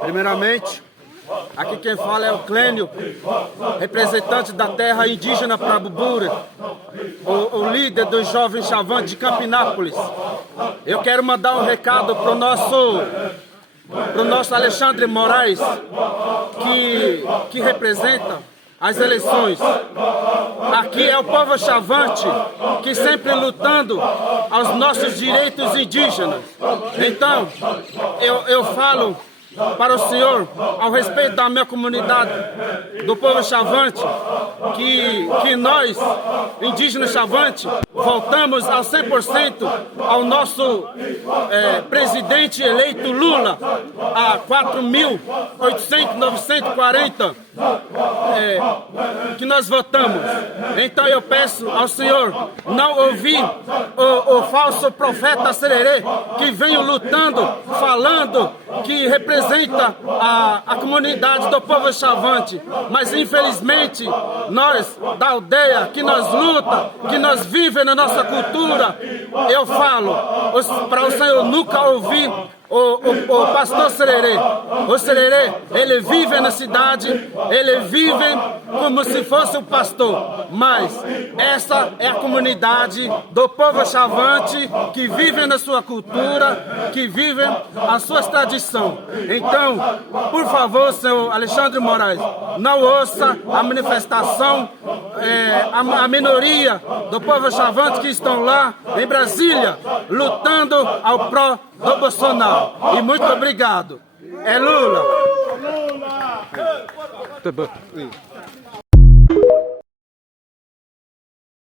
Primeiramente, aqui quem fala é o Clênio, representante da terra indígena Prabubura, o líder dos jovens chavantes de Campinápolis. Eu quero mandar um recado para o nosso Alexandre Moraes, que representa as eleições. Aqui é o povo chavante que sempre lutando aos nossos direitos indígenas. Então, eu falo para o senhor, ao respeito da minha comunidade, do povo chavante, que nós, indígenas chavantes, voltamos ao 100% ao nosso presidente eleito Lula, a 4.940 que nós votamos. Então eu peço ao senhor não ouvir o falso profeta Sererê, que vem lutando, falando que representa a comunidade do povo chavante, mas infelizmente nós da aldeia, que nós luta, que nós vivemos na nossa cultura, eu falo para o senhor nunca ouvir o pastor Sererê. O Sererê, ele vive na cidade, ele vive como se fosse um pastor, mas essa é a comunidade do povo chavante que vive na sua cultura, que vive as suas tradições. Então, por favor, senhor Alexandre Moraes, não ouça a manifestação, a minoria do povo chavante que estão lá em Brasília, lutando ao pró do Bolsonaro. E muito obrigado. É Lula!